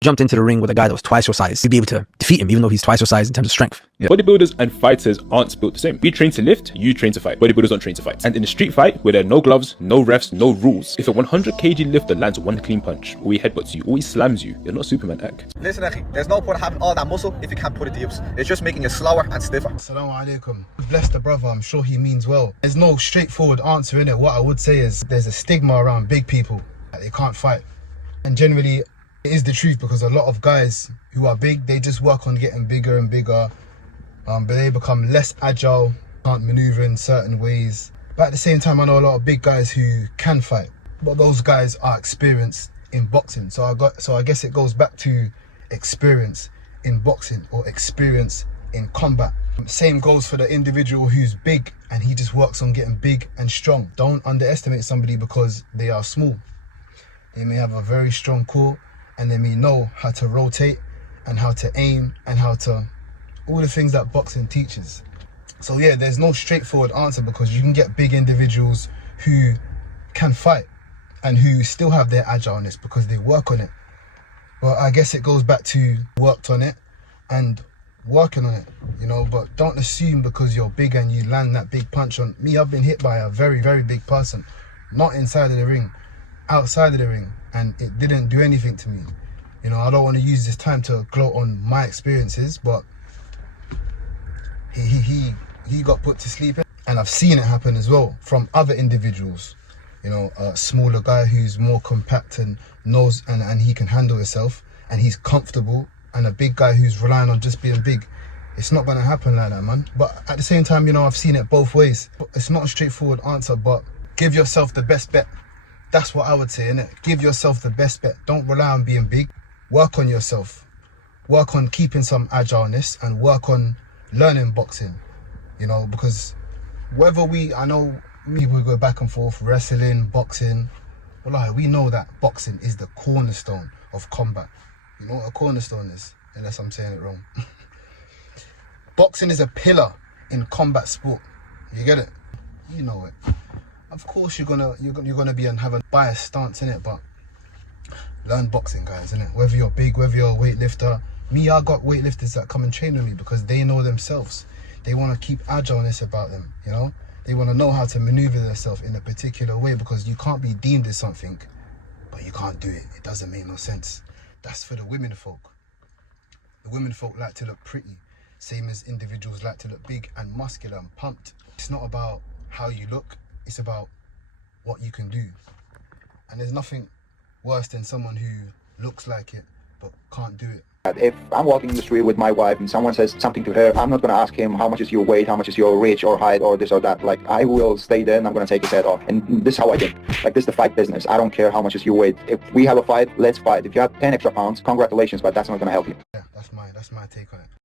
jumped into the ring with a guy that was twice your size, you'd be able to defeat him even though he's twice your size in terms of strength. Yeah. Bodybuilders and fighters aren't built the same. We train to lift, you train to fight. Bodybuilders don't train to fight. And in a street fight, where there are no gloves, no refs, no rules, if a 100 kg lifter lands one clean punch, or he headbutts you, or he slams you, you're not Superman, Ek. Listen, Akhi, there's no point having all that muscle if you can't put it to use. It's just making you slower and stiffer. Assalamu alaikum. Bless the brother, I'm sure he means well. There's no straightforward answer in it. What I would say is there's a stigma around big people that they can't fight. And generally, it is the truth, because a lot of guys who are big, they just work on getting bigger and bigger, but they become less agile, can't maneuver in certain ways. But at the same time, I know a lot of big guys who can fight, but those guys are experienced in boxing. So I guess it goes back to experience in boxing or experience in combat. Same goes for the individual who's big and he just works on getting big and strong. Don't underestimate somebody because they are small. They may have a very strong core, and they may know how to rotate and how to aim and how to, all the things that boxing teaches. So yeah, there's no straightforward answer, because you can get big individuals who can fight and who still have their agileness because they work on it. But I guess it goes back to worked on it and working on it, you know. But don't assume because you're big and you land that big punch on me. I've been hit by a very, very big person, not inside of the ring, outside of the ring, and it didn't do anything to me. You know, I don't want to use this time to gloat on my experiences, but he got put to sleep, and I've seen it happen as well from other individuals. You know, a smaller guy who's more compact and knows and he can handle himself and he's comfortable, and a big guy who's relying on just being big. It's not going to happen like that, man. But at the same time, you know, I've seen it both ways. It's not a straightforward answer, but give yourself the best bet. That's what I would say, innit? Give yourself the best bet. Don't rely on being big. Work on yourself. Work on keeping some agileness and work on learning boxing, you know, because I know people go back and forth, wrestling, boxing. Well, we know that boxing is the cornerstone of combat. You know what a cornerstone is? Unless I'm saying it wrong. Boxing is a pillar in combat sport. You get it? You know it. Of course, you're gonna be and have a biased stance in it, but learn boxing, guys, innit? Whether you're big, whether you're a weightlifter. I got weightlifters that come and train with me because they know themselves. They want to keep agileness about them, you know? They want to know how to maneuver themselves in a particular way, because you can't be deemed as something, but you can't do it. It doesn't make no sense. That's for the women folk. The women folk like to look pretty, same as individuals like to look big and muscular and pumped. It's not about how you look, it's about what you can do. And there's nothing worse than someone who looks like it but can't do it. If I'm walking in the street with my wife and someone says something to her, I'm not going to ask him how much is your weight, how much is your reach or height or this or that. Like, I will stay there and I'm going to take his head off. And this is how I think. Like, this is the fight business. I don't care how much is your weight. If we have a fight, let's fight. If you have 10 extra pounds, congratulations, but that's not going to help you. Yeah, that's my take on it.